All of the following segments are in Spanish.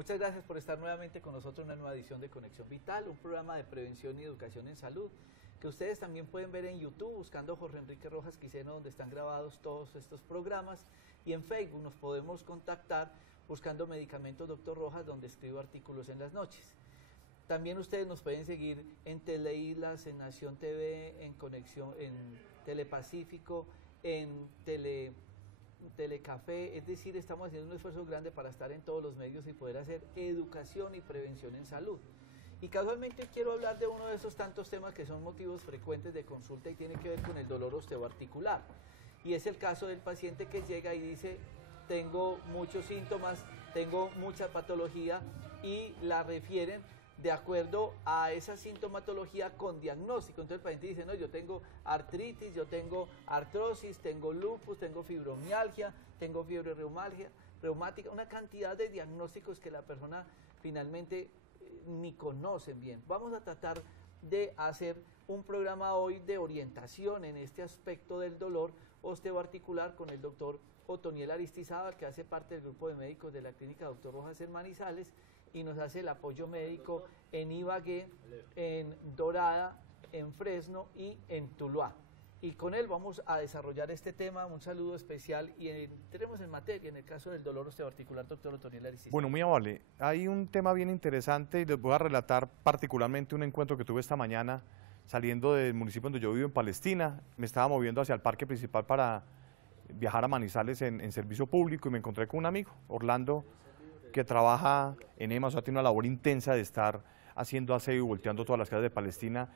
Muchas gracias por estar nuevamente con nosotros en una nueva edición de Conexión Vital, un programa de prevención y educación en salud, que ustedes también pueden ver en YouTube buscando Jorge Enrique Rojas Quiseno, donde están grabados todos estos programas, y en Facebook nos podemos contactar buscando Medicamentos Dr. Rojas, donde escribo artículos en las noches. También ustedes nos pueden seguir en Teleislas, en Nación TV, en Conexión, en Telepacífico, en Telecafé, es decir, estamos haciendo un esfuerzo grande para estar en todos los medios y poder hacer educación y prevención en salud. Y casualmente quiero hablar de uno de esos tantos temas que son motivos frecuentes de consulta y tiene que ver con el dolor osteoarticular. Y es el caso del paciente que llega y dice, tengo muchos síntomas, tengo mucha patología, y la refieren de acuerdo a esa sintomatología con diagnóstico. Entonces el paciente dice, no, yo tengo artritis, yo tengo artrosis, tengo lupus, tengo fibromialgia, tengo fiebre reumática, una cantidad de diagnósticos que la persona finalmente ni conocen bien. Vamos a tratar de hacer un programa hoy de orientación en este aspecto del dolor osteoarticular con el doctor Otoniel Aristizábal, que hace parte del grupo de médicos de la clínica Dr. Rojas en Manizales, y nos hace el apoyo médico en Ibagué, en Dorada, en Fresno y en Tuluá. Y con él vamos a desarrollar este tema. Un saludo especial y entremos en materia en el caso del dolor osteoarticular, doctor Otoniel Aristizábal. Bueno, muy amable. Hay un tema bien interesante y les voy a relatar particularmente un encuentro que tuve esta mañana saliendo del municipio donde yo vivo, en Palestina. Me estaba moviendo hacia el parque principal para viajar a Manizales en servicio público y me encontré con un amigo, Orlando, que trabaja en EMA, o sea, tiene una labor intensa de estar haciendo aseo y volteando todas las calles de Palestina,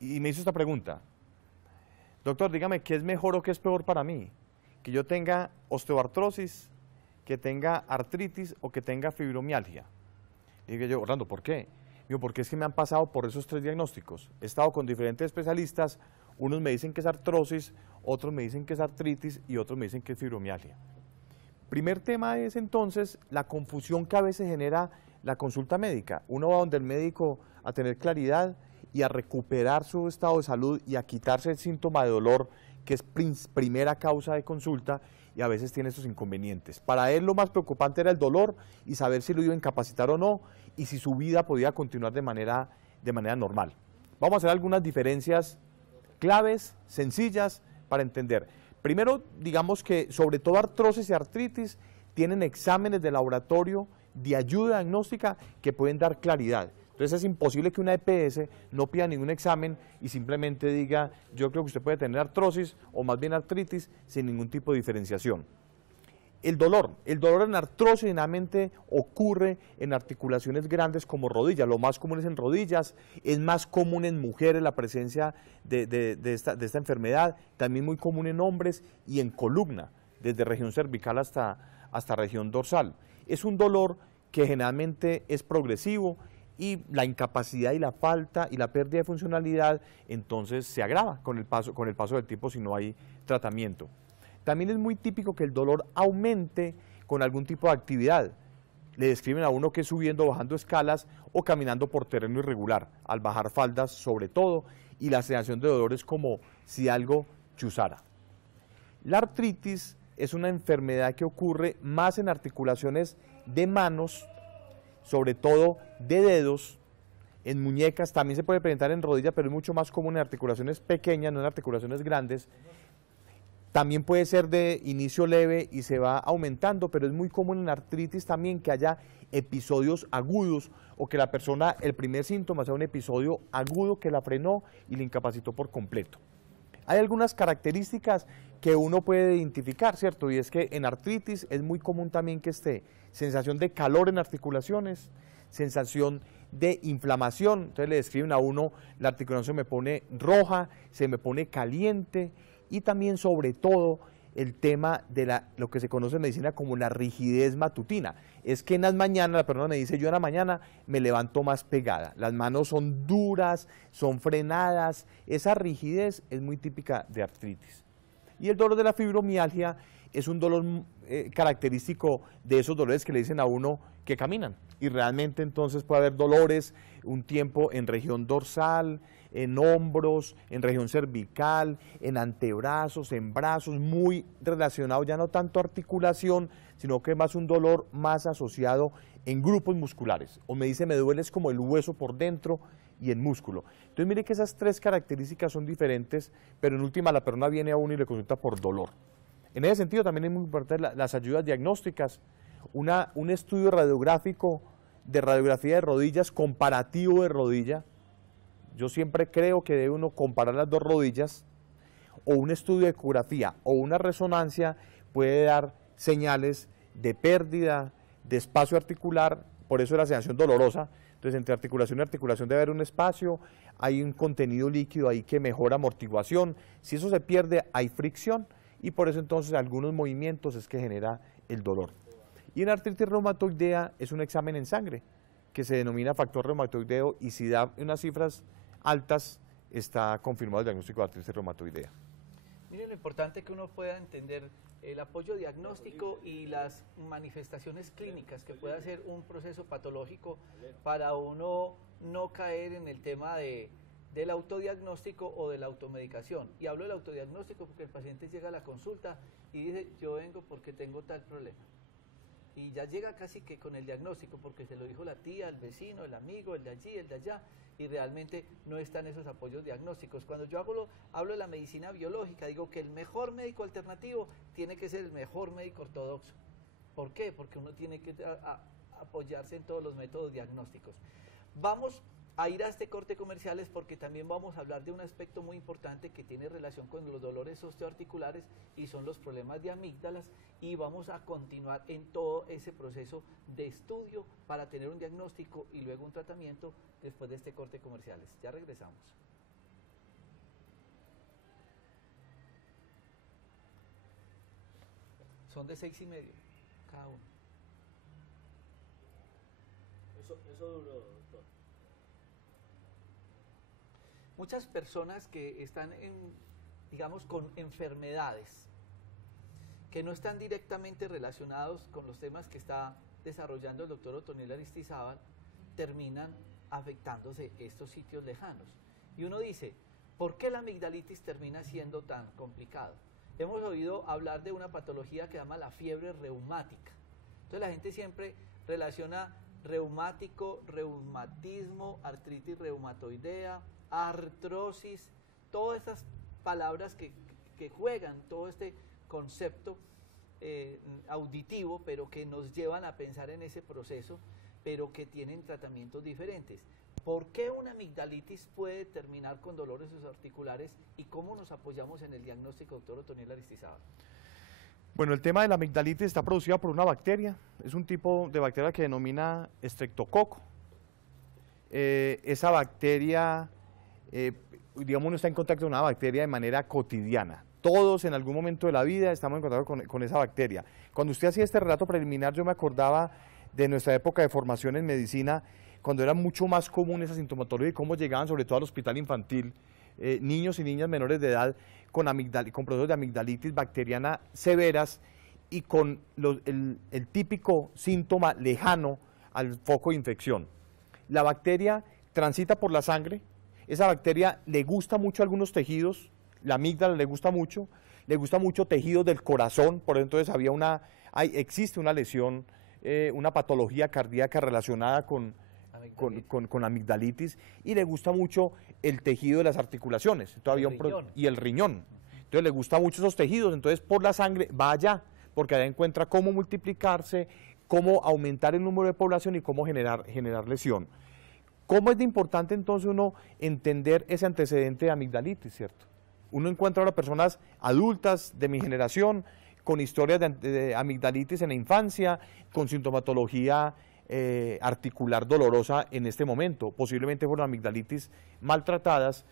y me hizo esta pregunta: doctor, dígame, ¿qué es mejor o qué es peor para mí? ¿Que yo tenga osteoartrosis, que tenga artritis o que tenga fibromialgia? Y dije yo, Orlando, ¿por qué? Digo, porque es que me han pasado por esos tres diagnósticos. He estado con diferentes especialistas, unos me dicen que es artrosis, otros me dicen que es artritis y otros me dicen que es fibromialgia. Primer tema es entonces la confusión que a veces genera la consulta médica. Uno va donde el médico a tener claridad y a recuperar su estado de salud y a quitarse el síntoma de dolor, que es primera causa de consulta, y a veces tiene esos inconvenientes. Para él lo más preocupante era el dolor y saber si lo iba a incapacitar o no, y si su vida podía continuar de manera normal. Vamos a hacer algunas diferencias claves, sencillas, para entender. Primero, digamos que sobre todo artrosis y artritis tienen exámenes de laboratorio de ayuda diagnóstica que pueden dar claridad. Entonces es imposible que una EPS no pida ningún examen y simplemente diga, yo creo que usted puede tener artrosis o más bien artritis, sin ningún tipo de diferenciación. El dolor en artrosis generalmente ocurre en articulaciones grandes como rodillas, lo más común es en rodillas, es más común en mujeres la presencia de esta enfermedad, también muy común en hombres y en columna, desde región cervical hasta región dorsal. Es un dolor que generalmente es progresivo y la incapacidad y la falta y la pérdida de funcionalidad entonces se agrava con el paso del tiempo si no hay tratamiento. También es muy típico que el dolor aumente con algún tipo de actividad. Le describen a uno que es subiendo o bajando escalas o caminando por terreno irregular, al bajar faldas sobre todo, y la sensación de dolor es como si algo chuzara. La artritis es una enfermedad que ocurre más en articulaciones de manos, sobre todo de dedos, en muñecas, también se puede presentar en rodillas, pero es mucho más común en articulaciones pequeñas, no en articulaciones grandes. También puede ser de inicio leve y se va aumentando, pero es muy común en artritis también que haya episodios agudos o que la persona, el primer síntoma sea un episodio agudo que la frenó y la incapacitó por completo. Hay algunas características que uno puede identificar, ¿cierto? Y es que en artritis es muy común también que esté sensación de calor en articulaciones, sensación de inflamación. Entonces le describen a uno, la articulación se me pone roja, se me pone caliente, y también sobre todo el tema de lo que se conoce en medicina como la rigidez matutina. Es que en las mañanas, la persona me dice, yo en la mañana me levanto más pegada, las manos son duras, son frenadas, esa rigidez es muy típica de artritis. Y el dolor de la fibromialgia es un dolor característico de esos dolores que le dicen a uno que caminan, y realmente entonces puede haber dolores un tiempo en región dorsal, en hombros, en región cervical, en antebrazos, en brazos, muy relacionado ya no tanto a articulación, sino que es más un dolor más asociado en grupos musculares. O me dice, me duele es como el hueso por dentro y el músculo. Entonces mire que esas tres características son diferentes, pero en última la persona viene a uno y le consulta por dolor. En ese sentido también es muy importante las ayudas diagnósticas, un estudio radiográfico de radiografía de rodillas, comparativo de rodilla. Yo siempre creo que debe uno comparar las dos rodillas, o un estudio de ecografía o una resonancia puede dar señales de pérdida de espacio articular, por eso la sensación dolorosa. Entonces entre articulación y articulación debe haber un espacio, hay un contenido líquido ahí que mejora amortiguación, si eso se pierde hay fricción y por eso entonces algunos movimientos es que genera el dolor. Y en artritis reumatoidea es un examen en sangre que se denomina factor reumatoideo y si da unas cifras altas está confirmado el diagnóstico de artritis reumatoidea. Miren lo importante que uno pueda entender el apoyo diagnóstico y las manifestaciones clínicas que puede hacer un proceso patológico para uno no caer en el tema del autodiagnóstico o de la automedicación. Y hablo del autodiagnóstico porque el paciente llega a la consulta y dice, yo vengo porque tengo tal problema. Y ya llega casi que con el diagnóstico porque se lo dijo la tía, el vecino, el amigo, el de allí, el de allá, y realmente no están esos apoyos diagnósticos. Cuando yo hablo de la medicina biológica, digo que el mejor médico alternativo tiene que ser el mejor médico ortodoxo. ¿Por qué? Porque uno tiene que apoyarse en todos los métodos diagnósticos. Vamos a ir a este corte comerciales porque también vamos a hablar de un aspecto muy importante que tiene relación con los dolores osteoarticulares y son los problemas de amígdalas, y vamos a continuar en todo ese proceso de estudio para tener un diagnóstico y luego un tratamiento después de este corte comerciales. Ya regresamos. Son de 6:30 cada uno. Eso duró, doctor. Muchas personas que están digamos, con enfermedades que no están directamente relacionados con los temas que está desarrollando el doctor Otoniel Aristizábal, terminan afectándose estos sitios lejanos. Y uno dice, ¿por qué la amigdalitis termina siendo tan complicado? Hemos oído hablar de una patología que se llama la fiebre reumática. Entonces la gente siempre relaciona reumático, reumatismo, artritis reumatoidea, artrosis, todas estas palabras que juegan todo este concepto auditivo, pero que nos llevan a pensar en ese proceso, pero que tienen tratamientos diferentes. ¿Por qué una amigdalitis puede terminar con dolores articulares y cómo nos apoyamos en el diagnóstico, doctor Otoniel Aristizábal? Bueno, el tema de la amigdalitis está producida por una bacteria, es un tipo de bacteria que denomina estreptococo. Esa bacteria, digamos, uno está en contacto con una bacteria de manera cotidiana. Todos en algún momento de la vida estamos en contacto con esa bacteria. Cuando usted hacía este relato preliminar, yo me acordaba de nuestra época de formación en medicina, cuando era mucho más común esa sintomatología y cómo llegaban sobre todo al hospital infantil niños y niñas menores de edad con procesos de amigdalitis bacteriana severas y con el típico síntoma lejano al foco de infección. La bacteria transita por la sangre, esa bacteria le gusta mucho a algunos tejidos, la amígdala le gusta mucho tejidos del corazón, por eso entonces existe una lesión, una patología cardíaca relacionada con amigdalitis, y le gusta mucho el tejido de las articulaciones, y el riñón. Entonces le gusta mucho esos tejidos, entonces por la sangre va allá, porque allá encuentra cómo multiplicarse, cómo aumentar el número de población y cómo generar lesión. ¿Cómo es de importante entonces uno entender ese antecedente de amigdalitis, cierto? Uno encuentra ahora personas adultas de mi generación con historias de amigdalitis en la infancia, con sintomatología articular dolorosa en este momento. Posiblemente fueron amigdalitis maltratadas,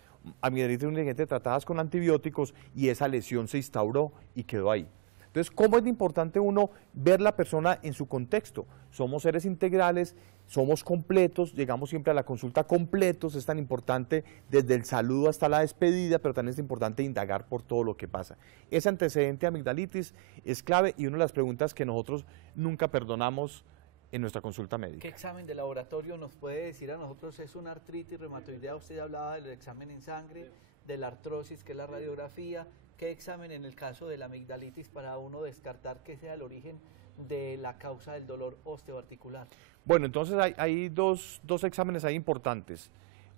amigdalitis únicamente tratadas con antibióticos, y esa lesión se instauró y quedó ahí. Entonces, ¿cómo es de importante uno ver la persona en su contexto? Somos seres integrales, somos completos, llegamos siempre a la consulta completos, es tan importante desde el saludo hasta la despedida, pero también es importante indagar por todo lo que pasa. Ese antecedente de amigdalitis es clave y una de las preguntas que nosotros nunca perdonamos en nuestra consulta ¿Qué médica. examen de laboratorio nos puede decir a nosotros es una artritis reumatoidea? Usted hablaba del examen en sangre, de la artrosis, que es la radiografía. ¿Qué examen en el caso de la amigdalitis para uno descartar que sea el origen de la causa del dolor osteoarticular? Bueno, entonces hay dos exámenes ahí importantes.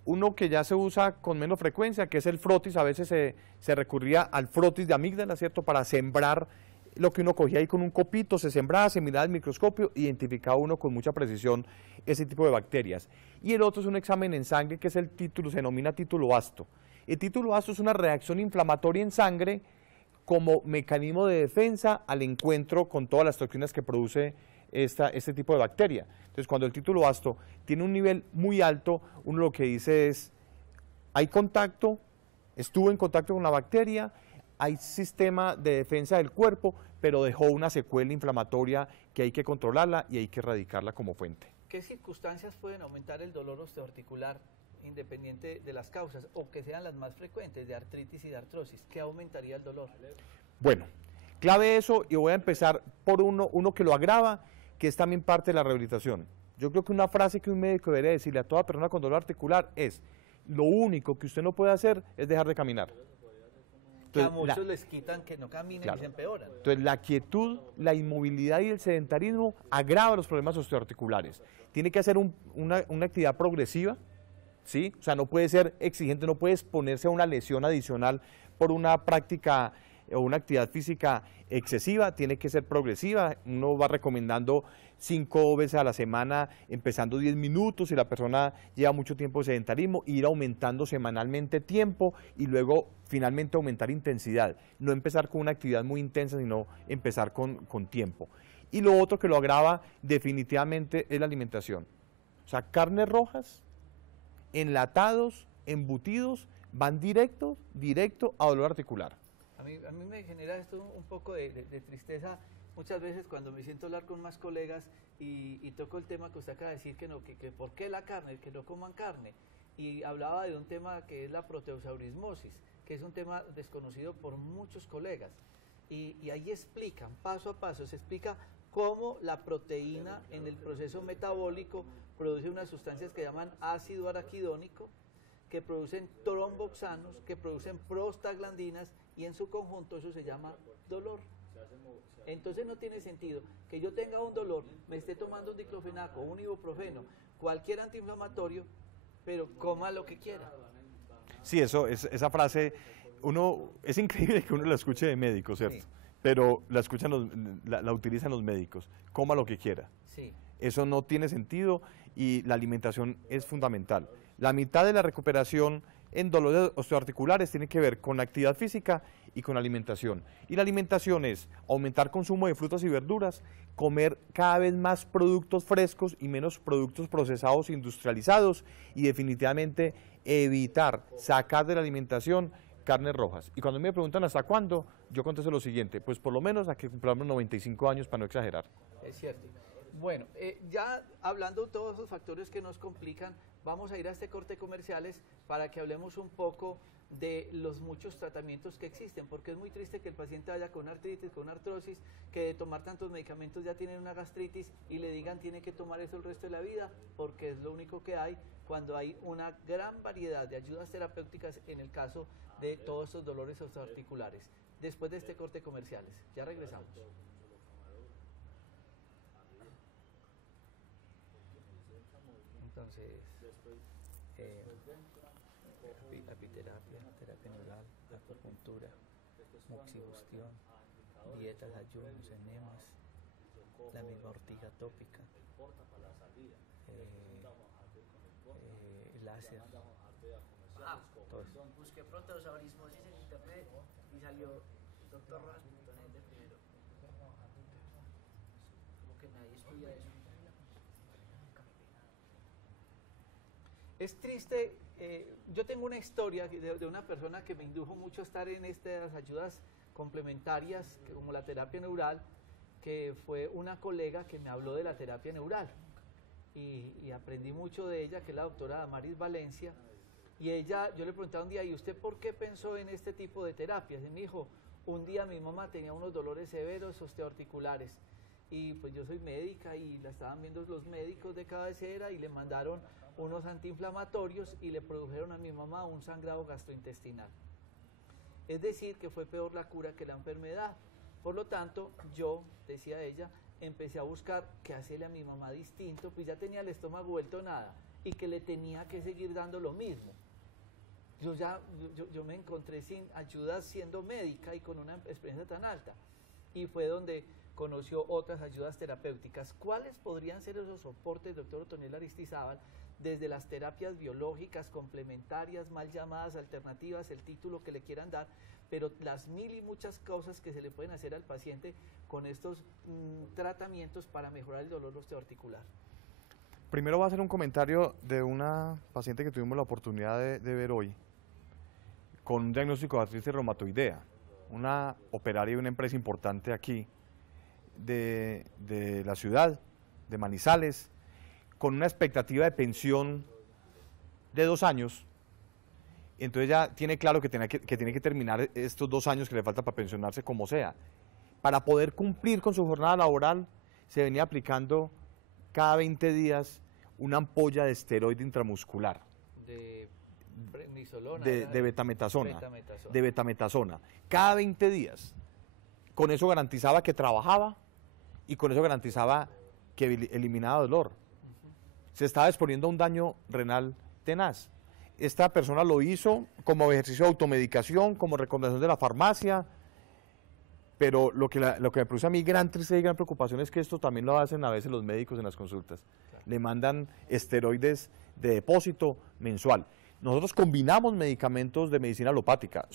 Uno que ya se usa con menos frecuencia, que es el frotis. A veces se recurría al frotis de amígdala, ¿cierto? Para sembrar lo que uno cogía ahí con un copito, se sembraba, se miraba el microscopio, identificaba uno con mucha precisión ese tipo de bacterias. Y el otro es un examen en sangre, que es el título, se denomina título ácido. El título ácido es una reacción inflamatoria en sangre como mecanismo de defensa al encuentro con todas las toxinas que produce este tipo de bacteria. Entonces, cuando el título ácido tiene un nivel muy alto, uno lo que dice es, hay contacto, estuvo en contacto con la bacteria, hay sistema de defensa del cuerpo, pero dejó una secuela inflamatoria que hay que controlarla y hay que erradicarla como fuente. ¿Qué circunstancias pueden aumentar el dolor osteoarticular independiente de las causas o que sean las más frecuentes de artritis y de artrosis? ¿Qué aumentaría el dolor? Bueno, clave eso, y voy a empezar por uno que lo agrava, que es también parte de la rehabilitación. Yo creo que una frase que un médico debería decirle a toda persona con dolor articular es: lo único que usted no puede hacer es dejar de caminar. Que a muchos les quitan que no caminen, claro, y se empeoran. Entonces, la quietud, la inmovilidad y el sedentarismo agrava los problemas osteoarticulares. Tiene que hacer una actividad progresiva, ¿sí? O sea, no puede ser exigente, no puede exponerse a una lesión adicional por una práctica o una actividad física excesiva, tiene que ser progresiva. Uno va recomendando 5 veces a la semana, empezando 10 minutos, si la persona lleva mucho tiempo de sedentarismo, ir aumentando semanalmente tiempo y luego finalmente aumentar intensidad. No empezar con una actividad muy intensa, sino empezar con tiempo. Y lo otro que lo agrava definitivamente es la alimentación. O sea, carnes rojas, enlatados, embutidos, van directo a dolor articular. A mí me genera esto un poco de tristeza muchas veces cuando me siento a hablar con más colegas y toco el tema que usted acaba de decir, que por qué la carne, que no coman carne. Y hablaba de un tema que es la proteosaurismosis, que es un tema desconocido por muchos colegas. Y ahí explican, paso a paso, se explica cómo la proteína en el proceso metabólico produce unas sustancias que llaman ácido araquidónico, que producen tromboxanos, que producen prostaglandinas, y en su conjunto eso se llama dolor. Entonces no tiene sentido que yo tenga un dolor, me esté tomando un diclofenaco, un ibuprofeno, cualquier antiinflamatorio, pero coma lo que quiera. Sí, esa frase, es increíble que uno la escuche de médicos, ¿cierto? Sí. Pero la utilizan los médicos, coma lo que quiera. Sí. Eso no tiene sentido y la alimentación es fundamental. La mitad de la recuperación en dolores osteoarticulares tiene que ver con la actividad física y con la alimentación. Y la alimentación es aumentar consumo de frutas y verduras, comer cada vez más productos frescos y menos productos procesados e industrializados, y definitivamente evitar sacar de la alimentación carnes rojas. Y cuando me preguntan hasta cuándo, yo contesto lo siguiente: pues por lo menos a que cumplamos 95 años, para no exagerar. Es cierto. Bueno, ya hablando de todos esos factores que nos complican, vamos a ir a este corte comerciales para que hablemos un poco de los muchos tratamientos que existen, porque es muy triste que el paciente vaya con artritis, con artrosis, que de tomar tantos medicamentos ya tiene una gastritis y le digan tiene que tomar eso el resto de la vida, porque es lo único que hay, cuando hay una gran variedad de ayudas terapéuticas en el caso de todos estos dolores osteoarticulares. Después de este corte comerciales, ya regresamos. Entonces, apiterapia, terapia neural, acupuntura, moxibustión, dietas, ayunos, enemas, la misma ortiga tópica, láser, todo eso. Busqué proteosaurismosis en internet y salió drrojas.net de primero. Como que nadie estudia eso. Es triste, yo tengo una historia de una persona que me indujo mucho a estar en estas ayudas complementarias, como la terapia neural, que fue una colega que me habló de la terapia neural. Y aprendí mucho de ella, que es la doctora Damaris Valencia. Y ella, yo le preguntaba un día: ¿y usted por qué pensó en este tipo de terapias? Y me dijo: un día mi mamá tenía unos dolores severos osteoarticulares y pues yo soy médica y la estaban viendo los médicos de cabecera y le mandaron unos antiinflamatorios y le produjeron a mi mamá un sangrado gastrointestinal. Es decir, que fue peor la cura que la enfermedad. Por lo tanto, yo, decía ella, empecé a buscar qué hacerle a mi mamá distinto, pues ya tenía el estómago vuelto nada y que le tenía que seguir dando lo mismo. Yo me encontré sin ayuda siendo médica y con una experiencia tan alta. Y fue donde conoció otras ayudas terapéuticas. ¿Cuáles podrían ser esos soportes, doctor Otoniel Aristizábal, desde las terapias biológicas, complementarias, mal llamadas, alternativas, el título que le quieran dar, pero las mil y muchas cosas que se le pueden hacer al paciente con estos tratamientos para mejorar el dolor osteoarticular? Primero voy a hacer un comentario de una paciente que tuvimos la oportunidad de ver hoy, con un diagnóstico de artritis reumatoidea, una operaria de una empresa importante aquí de la ciudad, de Manizales, con una expectativa de pensión de 2 años. Entonces ya tiene claro que tiene que terminar estos 2 años que le falta para pensionarse como sea. Para poder cumplir con su jornada laboral, se venía aplicando cada 20 días una ampolla de esteroide intramuscular. De prednisolona. De betametasona. De betametasona. Cada 20 días. Con eso garantizaba que trabajaba y con eso garantizaba que eliminaba dolor. Se estaba exponiendo a un daño renal tenaz. Esta persona lo hizo como ejercicio de automedicación, como recomendación de la farmacia, pero lo que me produce a mí gran tristeza y gran preocupación es que esto también lo hacen a veces los médicos en las consultas. Claro. Le mandan esteroides de depósito mensual. Nosotros combinamos medicamentos de medicina alopática,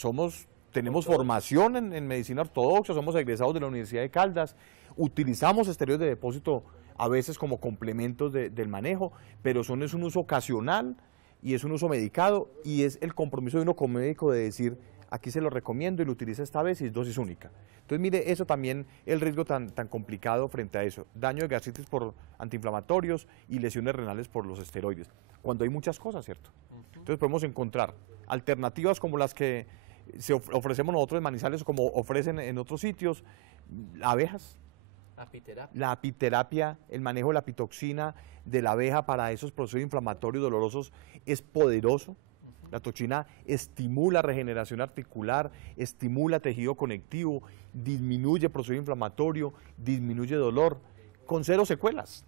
tenemos formación en medicina ortodoxa, somos egresados de la Universidad de Caldas, utilizamos esteroides de depósito a veces como complementos del manejo, pero es un uso ocasional y es un uso medicado y es el compromiso de uno como médico de decir, aquí se lo recomiendo y lo utiliza esta vez y es dosis única. Entonces mire, eso también, el riesgo tan complicado frente a eso, daño de gastritis por antiinflamatorios y lesiones renales por los esteroides, cuando hay muchas cosas, ¿cierto? Entonces podemos encontrar alternativas como las que ofrecemos nosotros en Manizales, como ofrecen en otros sitios, abejas. La apiterapia, el manejo de la pitoxina de la abeja para esos procesos inflamatorios dolorosos es poderoso. La toxina estimula regeneración articular, estimula tejido conectivo, disminuye proceso inflamatorio, disminuye dolor, con 0 secuelas,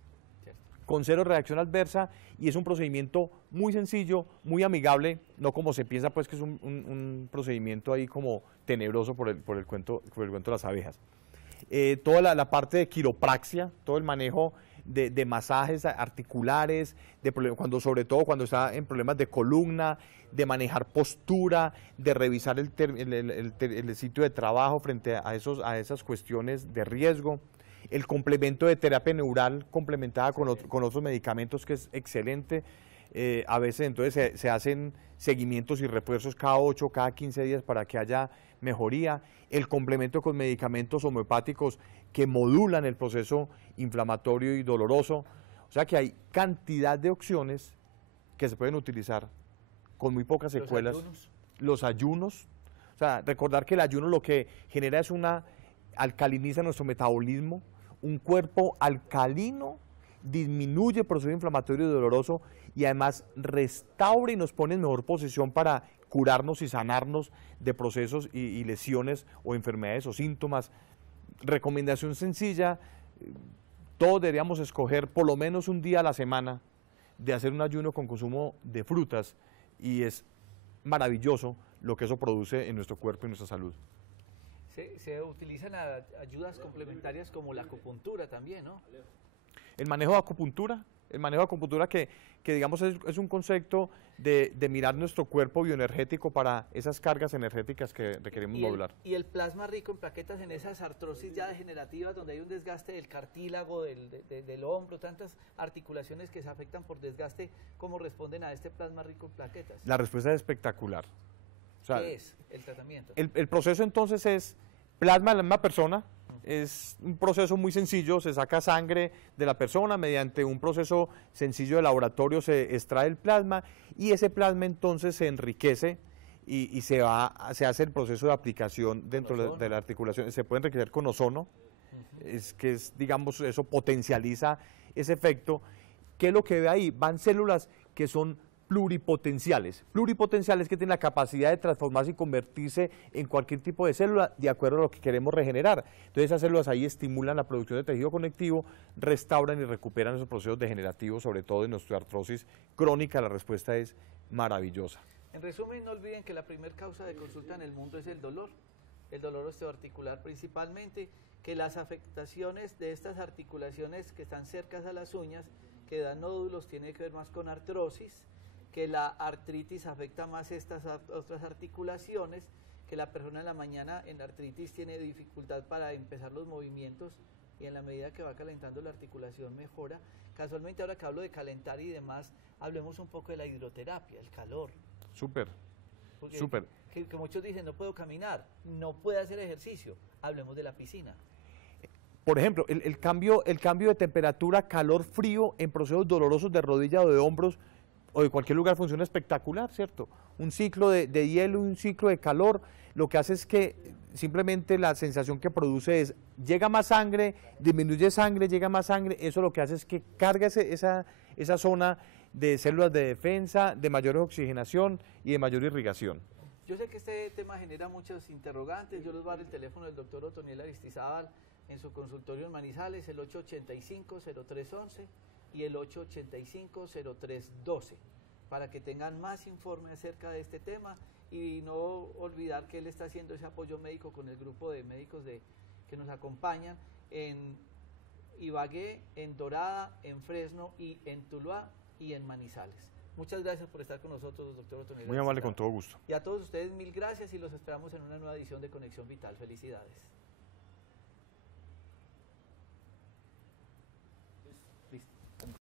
con 0 reacción adversa, y es un procedimiento muy sencillo, muy amigable, no como se piensa pues que es un procedimiento ahí como tenebroso por el cuento de las abejas. Toda la parte de quiropraxia, todo el manejo de masajes articulares, sobre todo cuando está en problemas de columna, de manejar postura, de revisar el sitio de trabajo frente a esas cuestiones de riesgo. El complemento de terapia neural complementada con otros medicamentos, que es excelente. A veces entonces se hacen seguimientos y refuerzos cada 8, cada 15 días para que haya mejoría. El complemento con medicamentos homeopáticos que modulan el proceso inflamatorio y doloroso. O sea que hay cantidad de opciones que se pueden utilizar con muy pocas secuelas. Los ayunos. O sea, recordar que el ayuno lo que genera es alcaliniza nuestro metabolismo. Un cuerpo alcalino disminuye el proceso inflamatorio y doloroso y además restaura y nos pone en mejor posición para curarnos y sanarnos de procesos y lesiones o enfermedades o síntomas. Recomendación sencilla, todos deberíamos escoger por lo menos un día a la semana de hacer un ayuno con consumo de frutas y es maravilloso lo que eso produce en nuestro cuerpo y nuestra salud. Se utilizan ayudas complementarias como la acupuntura también, ¿no? El manejo de acupuntura que digamos es un concepto de mirar nuestro cuerpo bioenergético para esas cargas energéticas que requerimos modular. Y el plasma rico en plaquetas en esas artrosis ya degenerativas donde hay un desgaste del cartílago, del hombro, tantas articulaciones que se afectan por desgaste, ¿cómo responden a este plasma rico en plaquetas? La respuesta es espectacular. O sea, ¿qué es el tratamiento? El proceso entonces es plasma de la misma persona. Es un proceso muy sencillo, se saca sangre de la persona, mediante un proceso sencillo de laboratorio se extrae el plasma y ese plasma entonces se enriquece y se hace el proceso de aplicación dentro de la articulación. Se puede enriquecer con ozono, digamos, eso potencializa ese efecto. ¿Qué es lo que ve ahí? Van células que son pluripotenciales que tienen la capacidad de transformarse y convertirse en cualquier tipo de célula de acuerdo a lo que queremos regenerar. Entonces esas células ahí estimulan la producción de tejido conectivo, restauran y recuperan esos procesos degenerativos, sobre todo en nuestra artrosis crónica. La respuesta es maravillosa. En resumen, no olviden que la primera causa de consulta en el mundo es el dolor osteoarticular principalmente, que las afectaciones de estas articulaciones que están cercas a las uñas, que dan nódulos, tiene que ver más con artrosis, que la artritis afecta más estas otras articulaciones, que la persona en la mañana en artritis tiene dificultad para empezar los movimientos y en la medida que va calentando la articulación mejora. Casualmente ahora que hablo de calentar y demás, hablemos un poco de la hidroterapia, el calor. Súper, Porque súper. que muchos dicen no puedo caminar, no puedo hacer ejercicio, hablemos de la piscina. Por ejemplo, el cambio de temperatura, calor, frío en procesos dolorosos de rodilla o de hombros o de cualquier lugar funciona espectacular, ¿cierto? Un ciclo de hielo, un ciclo de calor, lo que hace es que simplemente la sensación que produce es, llega más sangre, disminuye sangre, llega más sangre, eso lo que hace es que carga esa zona de células de defensa, de mayor oxigenación y de mayor irrigación. Yo sé que este tema genera muchos interrogantes, yo les voy a dar el teléfono del doctor Otoniel Aristizábal en su consultorio en Manizales, el 885-0311 y el 885-0312, para que tengan más informe acerca de este tema y no olvidar que él está haciendo ese apoyo médico con el grupo de médicos que nos acompañan en Ibagué, en Dorada, en Fresno y en Tuluá y en Manizales. Muchas gracias por estar con nosotros, doctor Otoniel. Muy amable, con todo gusto. Y a todos ustedes, mil gracias y los esperamos en una nueva edición de Conexión Vital. Felicidades.